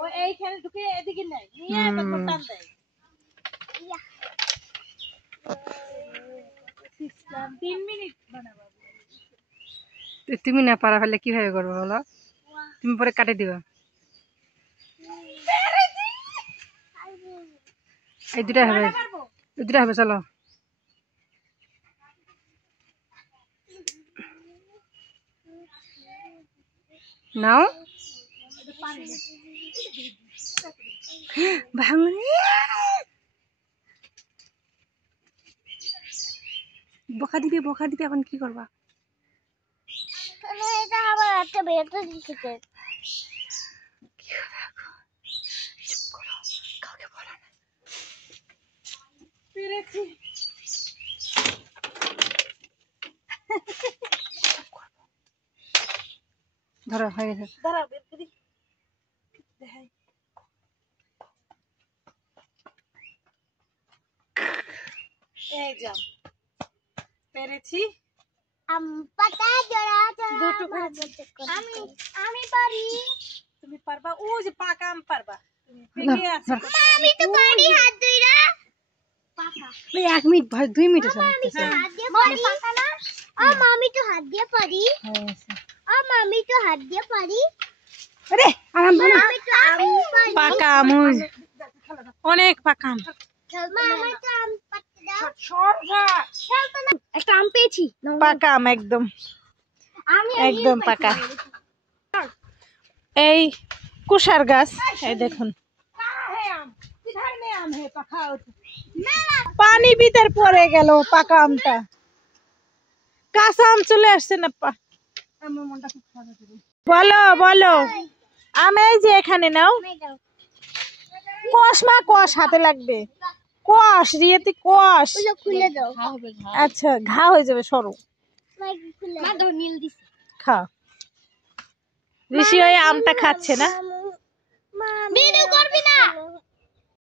ও এইখানে ঢুকে এদিকে নাই নিয়ে তারপর টান দেয়। 3 মিনিট বানাবো। তুমি না পারা ফেলে কিভাবে করবো বলো? তুমি পরে কাটে দিবা। এই দুটা হবে, এই দুটা হবে, চলো। নাও ভাঙনি বকা দিবে, বকা দিবে, এখন কি করবা? এটা আবার একটা বেরোতে দিচ্ছে। চুপ করো, কাউকে বলো না। পেরেছি। ধরো, হয়ে গেছে। দাঁড়াও বের করি দেখাই। এই যাও, পেরেছি। পাতা জড়া দুটো আমি আমি পারি। তুমি পারবা? ও যে পাকা আম পারবা তুমি, পেকে আছে। আমি তো পারি হাত দুইরা পাকা। এই 1 মিনিট, 2 মিনিট আছে। হাত দিয়ে পারি পাকা না? আমি তো হাত দিয়ে পারি। আমি তো হাত দিয়ে পারি। আরে আরাম বলো। আমি তো আমি পারি। পাকা আম, অনেক পাকা আম। আমি তো আম পাতা দাও। একটা আম পেয়েছি। পাকা আম একদম, আমি একদম পাকা। এই কুশার গাছ, এই দেখুন পানি ভিতর পড়ে গেল পাকা আমটা। কাঁচা আম চলে আসছে না। বলো বলো, আম এই যে এখানে নাও। কষ মা কষ, হাতে লাগবে। কষ রিয়েতি, কষ। খুলে দাও। আচ্ছা, ঘা হয়ে যাবে, সরো। মা দাও নীল দিছে। খা। ঋষি ওই আমটা খাচ্ছে না। ভিডিও করবি না।